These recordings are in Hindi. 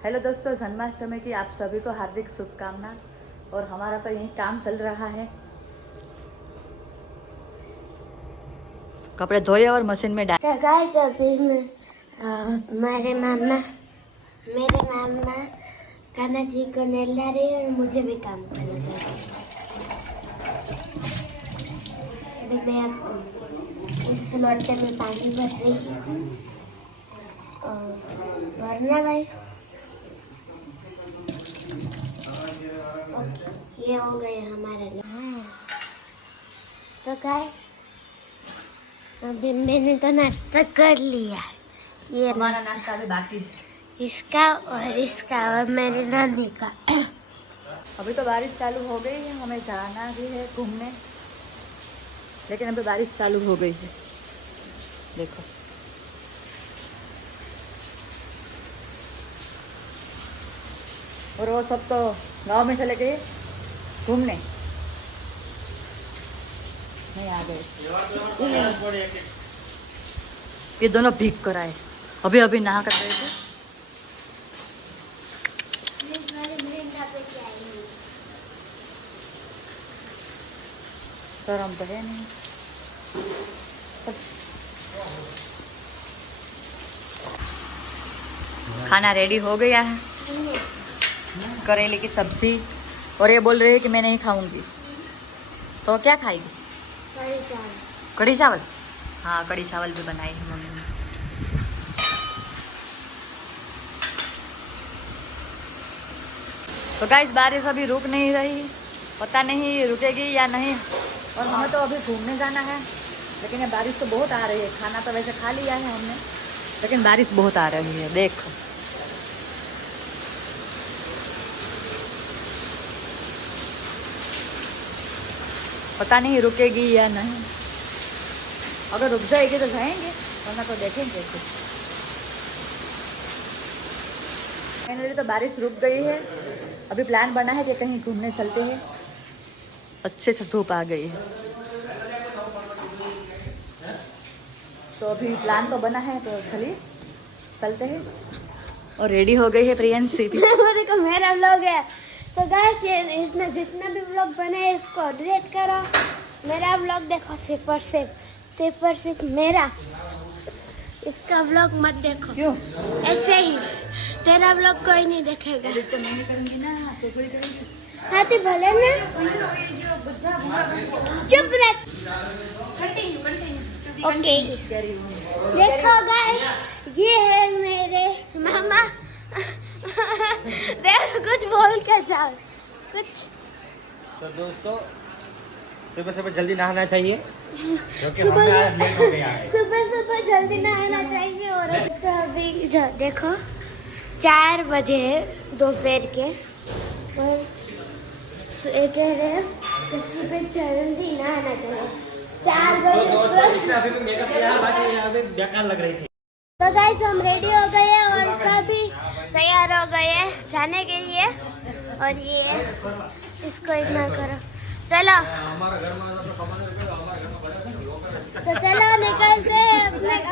हेलो दोस्तों, जन्माष्टमी की आप सभी को हार्दिक शुभकामना। और हमारा तो यही काम चल रहा है, कपड़े धोए और मशीन में डाल। तो गाइस अभी मेरे मामा कान्हा जी को नहला रही है और मुझे भी काम करना चाहिए। अभी मैं इस लोटे में पानी भर रही हूँ और भरना भाई। ओके, ये हो गए हमारे लिए। तो गाइस अभी मैंने तो नाश्ता कर लिया। ये हमारा नाश्ता अभी बाकी है। इसका और मेरे नानी का। अभी तो बारिश चालू हो गई है, हमें जाना भी है घूमने, लेकिन अभी बारिश चालू हो गई है। देखो और वो सब तो गांव में चले गए घूमने, नहीं आ गए। ये दोनों भीग कर आए, अभी अभी नहा कर गए थे। शर्म तो है नहीं। खाना रेडी हो गया है, करेले की सब्जी। और ये बोल रही है कि मैं नहीं खाऊंगी, तो क्या खाएगी? कढ़ी चावल। हाँ, कढ़ी चावल भी बनाई है मम्मी ने। तो गाइस बारिश अभी रुक नहीं रही, पता नहीं रुकेगी या नहीं। और हमें तो अभी घूमने जाना है, लेकिन ये बारिश तो बहुत आ रही है। खाना तो वैसे खा लिया है हमने, लेकिन बारिश बहुत आ रही है। देखो पता नहीं रुकेगी या नहीं। अगर रुक जाएगी तो जाएंगे, वरना तो देखेंगे कुछ। फाइनली तो बारिश रुक गई है। अभी प्लान बना है कि कहीं घूमने चलते हैं। अच्छे से धूप आ गई है, तो अभी प्लान तो बना है, तो चलिए चलते हैं। और रेडी हो गई है प्रियंशी भी। देखो मेरा व्लॉग है। तो गाइस ये इसमें जितना भी व्लॉग बने हैं इसको डिलीट करो। मेरा व्लॉग देखो सिर्फ और सिर्फ मेरा। इसका व्लॉग मत देखो। क्यों? ऐसे ही तेरा व्लॉग कोई नहीं देखेगा। तो नहीं करेंगे ना, तो थोड़ी करेंगे। हाँ तो भले ना, चुप रह। ओके देखो गाइस, ये है मेरे मामा। देखो कुछ बोल के जाओ कुछ। तो दोस्तों सुबह सुबह जल्दी नहाना चाहिए, क्योंकि सुबह हमें आज लेट हो गया है। सुबह जल्दी नहाना चाहिए। और अभी देखो 4 बजे है दोपहर के, और कह रहे हैं कि सुबह जल्दी नहाना चाहिए 4 बजे। अभी भी मेकअप किया, बाकी यहाँ पे बेकार लग रही थी। तो गाइस हम रेडी हो गए और सभी तैयार हो गए जाने के लिए। और ये इसको इग्नोर करो, चलो। तो चलो निकलते हैं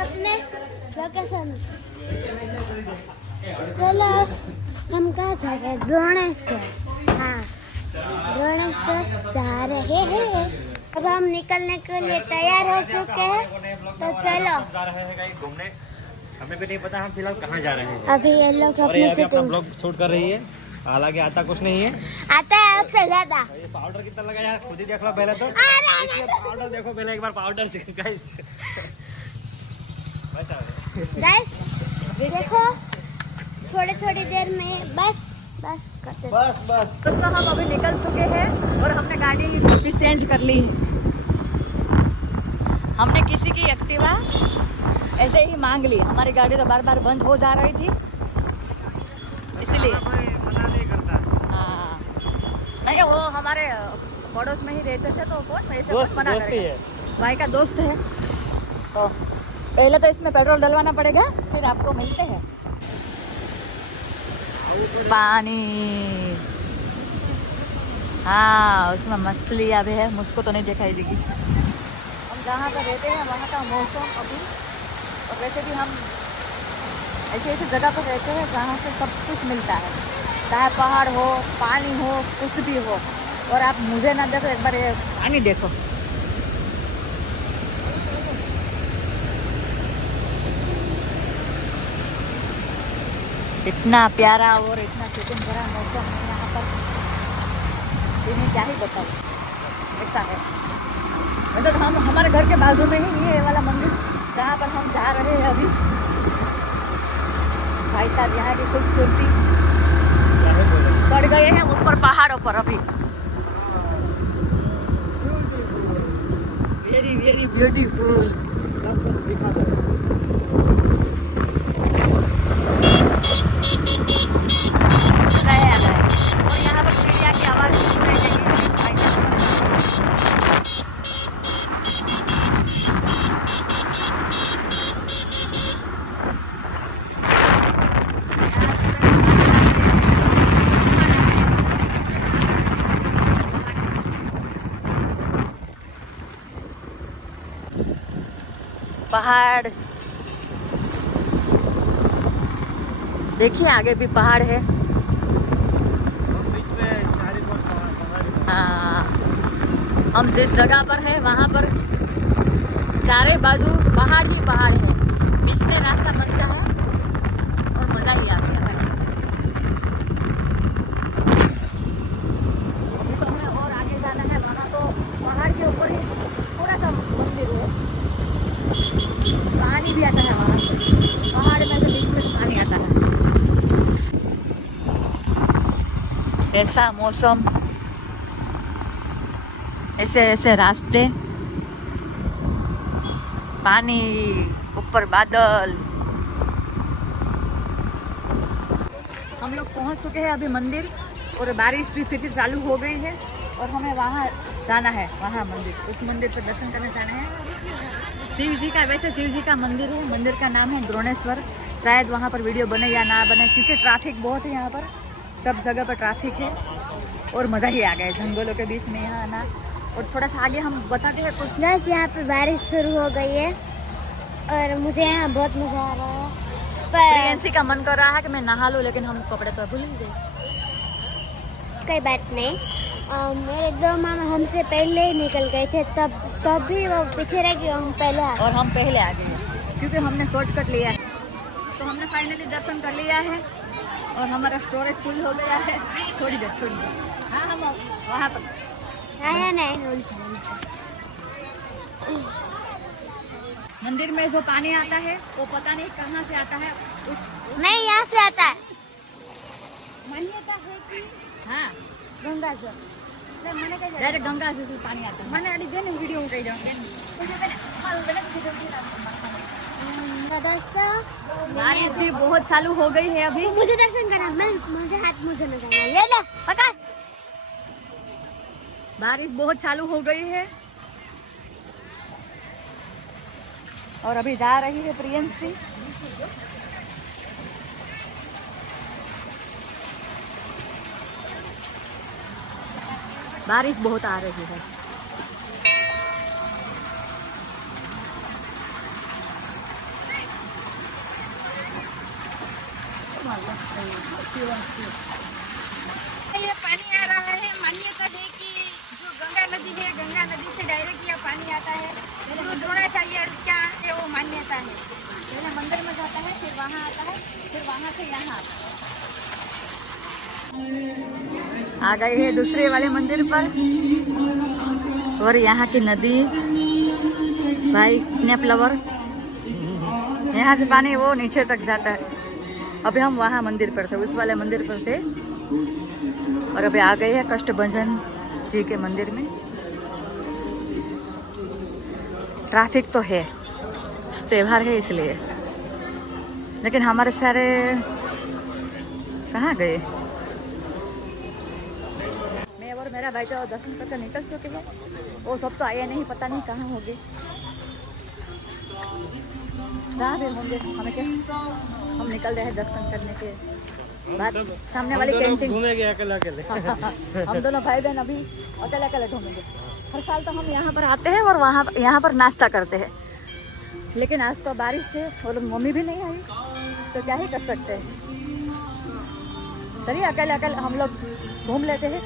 अपने लोकेशन। चलो हम कहाँ जा रहे हैं? द्रोणेश्वर। हाँ, द्रोणेश्वर जा रहे हैं। अब हम निकलने के लिए तैयार हो चुके हैं, तो चलो। जा रहे हैं कहीं घूमने, हमें भी नहीं पता हम फिलहाल कहाँ जा रहे हैं। अभी ये लोग अपने अपना ब्लॉग शूट कर रही है, हालांकि आता कुछ नहीं है। आता है आपसे ज्यादा। ये पाउडर कितना लगा यार, खुद ही देख लो पहले तो। इसमें पाउडर देखो पहले एक बार, पाउडर से गाइस। गाइस देखो थोड़ी देर में बस करते। बस दोस्तों हम अभी निकल चुके हैं और हमने गाड़ी भी चेंज कर ली है। हमने किसी की एक्टिवा ऐसे ही मांग ली। हमारी गाड़ी तो बार बार बंद हो जा रही थी, इसलिए। हाँ, नहीं वो हमारे पड़ोस में ही रहते थे, तो कौन वैसे दोस्त मना ही करेगा। है। भाई का दोस्त है, तो पहले तो इसमें पेट्रोल डलवाना पड़ेगा, फिर आपको मिलते हैं। पानी, हाँ उसमें मछलियाँ भी है, मुझको तो नहीं दिखाई देगी। हम जहाँ पर रहते हैं वहाँ का मौसम अभी, और वैसे भी हम ऐसे ऐसे जगह पर रहते हैं जहाँ से सब कुछ मिलता है, चाहे पहाड़ हो, पानी हो, कुछ भी हो। और आप मुझे ना देखो, एक बार ये पानी देखो। इतना प्यारा और इतना सुकून भरा मौसम है यहाँ पर, इन्हें क्या ही बताऊँ, ऐसा है। वैसे तो हम हमारे घर के बाजू में ही ये वाला मंदिर जहाँ पर हम जा रहे हैं अभी। भाई साहब यहाँ की खूबसूरती चढ़ गए हैं ऊपर पहाड़ों पर अभी। Very very beautiful. और यहाँ पर चिड़िया की आवाज़ भी सुनाई देगी। भाई साहब पहाड़ देखिए, आगे भी पहाड़ है। हाँ, हम जिस जगह पर है वहाँ पर चारे बाजू पहाड़ ही पहाड़ है, बीच में रास्ता बनता है और मजा ही आता है। अभी तो हमें और आगे जाना है, वहाँ तो पहाड़ के ऊपर ही थोड़ा सा मंदिर है, पानी भी आता है वहाँ से, पहाड़ में से बीच में से पानी आता है। ऐसा मौसम, ऐसे ऐसे रास्ते, पानी, ऊपर बादल। हम लोग पहुंच चुके हैं अभी मंदिर, और बारिश भी फिर से चालू हो गई है और हमें वहाँ जाना है, वहाँ मंदिर, उस मंदिर पर दर्शन करने जाना है। शिव जी का, वैसे शिव जी का मंदिर है, मंदिर का नाम है द्रोणेश्वर। शायद वहाँ पर वीडियो बने या ना बने, क्योंकि ट्रैफिक बहुत है यहाँ पर, सब जगह पर ट्रैफिक है और मज़ा ही आ गया है जंगलों के बीच में यहाँ आना। और थोड़ा सा आगे हम बताते हैं कुछ। बस यहाँ पे बारिश शुरू हो गई है और मुझे यहाँ बहुत मजा आ रहा है, पर प्रियंसी का मन कर रहा है कि मैं नहा लूँ, लेकिन हम कपड़े तो भूल ही गए। कोई बात नहीं। मेरे दो मामा हमसे पहले ही निकल गए थे, तब भी वो पीछे रह गए, हम पहले आ गए। और हम पहले आ गए क्योंकि हमने शॉर्टकट लिया है। तो हमने फाइनली दर्शन कर लिया है और हमारा स्टोरेज फुल हो गया है। थोड़ी देर। हाँ, हम वहाँ पर आया नहीं। मंदिर में जो पानी आता है वो पता नहीं कहाँ से आता है, नहीं, यहाँ से आता है। मान्यता है कि हाँ, गंगा से डायरेक्ट गंगा से पानी आता है। मैंने अभी देने वीडियो उठाई जाऊँ। बारिश भी बहुत चालू हो गई है अभी। मुझे दर्शन करना, मुझे हाथ मुझे न करना। ये ले पकड़। बारिश बहुत चालू हो गई है और अभी जा रही है प्रियंसी। बारिश बहुत आ रही है। ये पानी आ रहा है। मान्यता है कि जो गंगा नदी है, गंगा नदी से डायरेक्ट यहाँ पानी आता है। तो द्रोणाचार्य क्या है वो मान्यता है। पहले मंदिर में जाता है, फिर वहाँ आता है, फिर वहाँ से यहाँ आता है। आ गए हैं दूसरे वाले मंदिर पर और यहाँ की नदी, भाई स्नैप लवर, यहाँ से पानी वो नीचे तक जाता है। अभी हम वहाँ मंदिर पर थे, उस वाले मंदिर पर थे और अभी आ गए हैं कष्टभंजन जी के मंदिर में। ट्रैफिक तो है, त्योहार है इसलिए, लेकिन हमारे सारे कहाँ गए। मैं और मेरा भाई तो दर्शन करके निकल चुके हैं, वो सब तो आया नहीं, पता नहीं कहाँ होंगे, कहाँ भी होंगे। हमें क्या, हम निकल रहे हैं दर्शन करने के बाद सामने वाली कैंटीन घूमेंगे अकेले अकेले। हम दोनों भाई बहन अभी अकेले अकेले घूमेंगे। हर साल तो हम यहाँ पर आते हैं और वहाँ यहाँ पर नाश्ता करते हैं, लेकिन आज तो बारिश से और मम्मी भी नहीं आई, तो क्या ही कर सकते हैं। चलिए अकेले अकेले हम लोग घूम लेते हैं,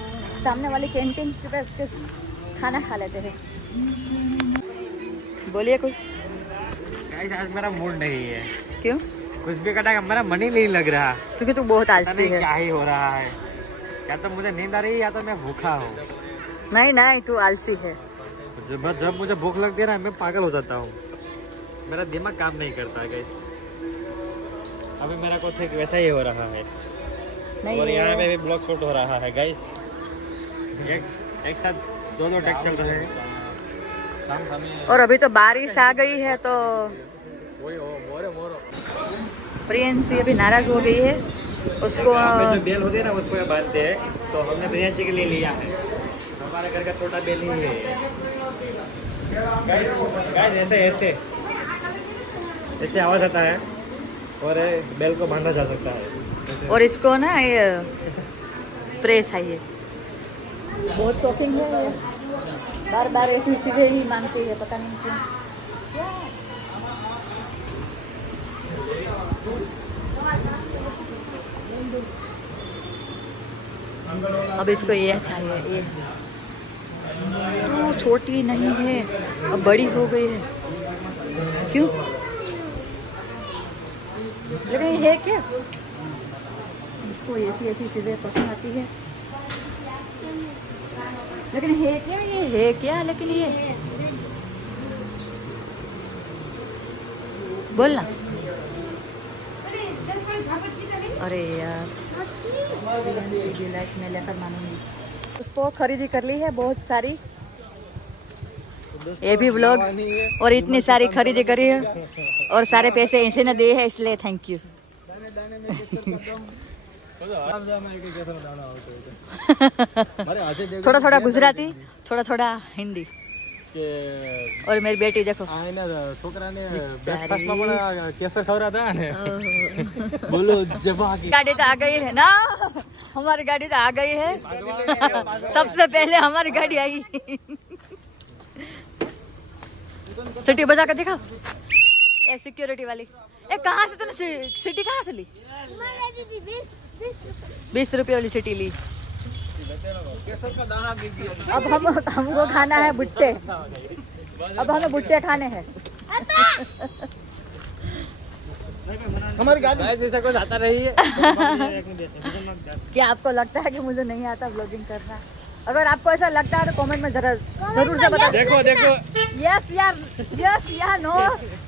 सामने वाली कैंटीन पे कुछ खाना खा लेते हैं। बोलिए कुछ। गाइस आज मेरा मूड नहीं है, क्यों? कुछ भी करने का मेरा मन ही नहीं लग रहा। क्योंकि तू बहुत पता आलसी नहीं है। क्या ही हो रहा है, या तो मुझे नींद आ रही है या तो मैं भूखा हूँ। नहीं नहीं, तू आलसी है। जब मुझे भूख लगती है ना, मैं पागल हो जाता हूँ, मेरा दिमाग काम नहीं करता गाइस। अभी मेरा को ठीक वैसा ही हो रहा है। नहीं और यहाँ पे ये भी ब्लॉग शूट हो रहा है गाइस। एक साथ दो टेक चल रहे हैं। और अभी तो बारिश आ गई है तो प्रियंसी अभी नाराज हो गई है। उसको जो बेल होती है ना उसको ये बांधते हैं, तो हमने प्रियंसी के लिए लिया है। हमारे घर का छोटा बेल ही है गाइस। ऐसे ऐसे आवाज आता है और बेल को बांधा जा सकता है। और इसको ना ये स्प्रे चाहिए। बहुत शौकीन है ये, बार बार ऐसी चीजें ही मांगती है, पता नहीं क्यों। अब इसको ये चाहिए, ये तो छोटी नहीं है, अब बड़ी हो गई है। क्यों? लेकिन ये है क्या? इसको ऐसी ऐसी चीजें पसंद आती है, लेकिन है क्या? ये है क्या? लेकिन ये बोलना। अरे यार मैं लेकर मानूंगी। उसको खरीदी कर ली है बहुत सारी, ये भी व्लॉग और इतनी सारी खरीदी करी है और सारे पैसे ऐसे ने दिए हैं, इसलिए थैंक यू। थोड़ा थोड़ा गुजराती, थोड़ा थोड़ा हिंदी। और मेरी बेटी देखो कैसा खा रहा था बोलो जब गाड़ी तो आ गई है ना, हमारी गाड़ी तो आ गई है। सबसे पहले हमारी गाड़ी आई। सिटी बजा कर दिखा। ए सिक्योरिटी वाली, ए कहाँ से तूने सिटी कहाँ से ली? 20 रुपये वाली सिटी ली। अब हमको खाना है भुट्टे। अब हमें भुट्टे खाने हैं। हमारी गाड़ी ऐसा कुछ आता नहीं है। क्या आपको लगता है कि मुझे नहीं आता ब्लॉगिंग करना? अगर आपको ऐसा लगता है तो कमेंट में जरूर से बता। देखो यस या नो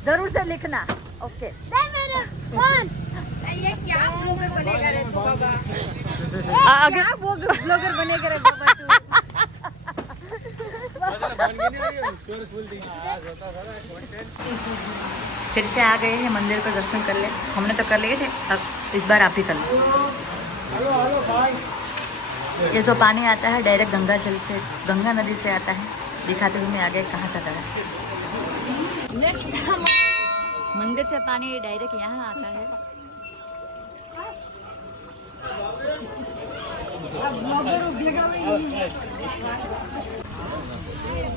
जरूर से लिखना। ओके। ये क्या ब्लॉगर बनेगा रे तू बाबा? आगे ब्लॉगर बनेगा रे बाबा तू। फिर से आ गए हैं मंदिर को दर्शन कर ले। हमने तो कर लिए थे, अब इस बार आप ही कर लो। ये जो पानी आता है डायरेक्ट गंगा नदी से आता है। दिखाते तुम्हें आगे कहाँ से आता है। मंदिर से पानी डायरेक्ट यहाँ आता है।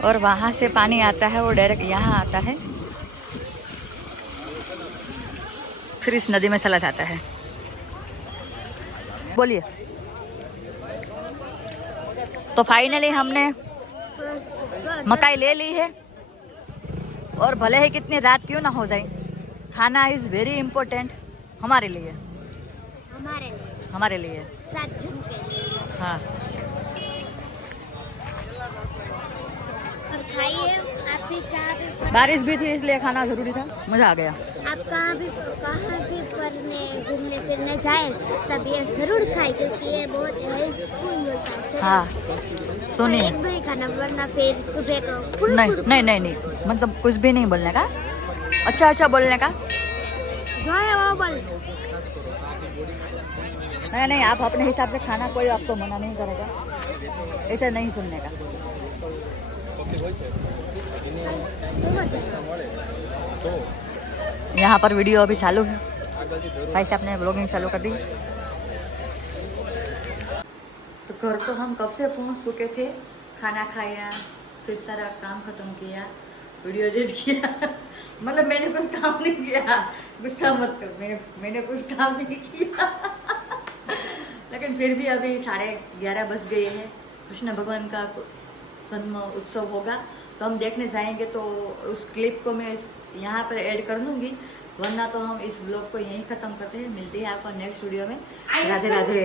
और वहाँ से पानी आता है वो डायरेक्ट यहाँ आता है, फिर इस नदी में चला जाता है। बोलिए। तो फाइनली हमने मकाई ले ली है, और भले ही कितनी रात क्यों ना हो जाए, खाना इज वेरी इम्पोर्टेंट हमारे लिए। हमारे लिए हाँ। और खाइए। आप भी कहाँ भी बारिश भी थी इसलिए खाना जरूरी था, मजा आ गया। आप कहाँ भी पढ़ने घूमने फिरने जाए तब ये जरूर खाए, क्योंकि ये बहुत हेल्पफुल होता है। हाँ सुनिए, एक दो ही खाना, वरना फिर सुबह को फुल नहीं मतलब कुछ भी नहीं बोलने का, अच्छा बोलने का। जो है वो बोल। नहीं आप अपने हिसाब से खाना, कोई आपको मना नहीं करेगा, ऐसा नहीं सुनने का। यहाँ पर वीडियो अभी चालू है, भाई से आपने ब्लॉगिंग चालू कर दी। तो घर तो हम कब से पहुँच चुके थे, खाना खाया, फिर सारा काम खत्म किया, वीडियो एडिट किया। मतलब मैंने कुछ काम नहीं किया, गुस्सा मत कर, मैंने कुछ काम नहीं किया। लेकिन फिर भी अभी 11:30 बज गए हैं। कृष्ण भगवान का जन्म उत्सव होगा तो हम देखने जाएंगे, तो उस क्लिप को मैं यहाँ पर ऐड कर दूंगी, वरना तो हम इस ब्लॉग को यहीं ख़त्म करते हैं। मिलते हैं आपको नेक्स्ट वीडियो में। राधे राधे।